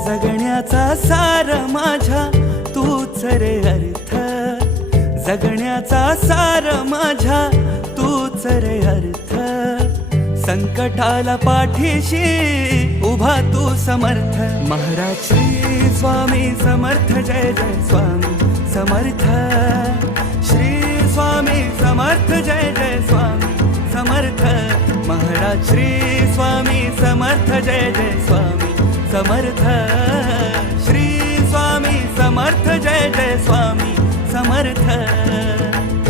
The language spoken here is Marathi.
जगण्याचा सार माझ्या तूच रे अर्थ, जगण्याचा सार माझ्या तूच रे अर्थ. संकटाला पाठीशी उभा तू समर्थ. महाराज श्री स्वामी समर्थ, जय जय स्वामी समर्थ. श्री स्वामी समर्थ, जय जय स्वामी समर्थ. महाराज श्री स्वामी समर्थ, जय जय स्वामी समर्थ. श्री स्वामी समर्थ, जय जय स्वामी समर्थ.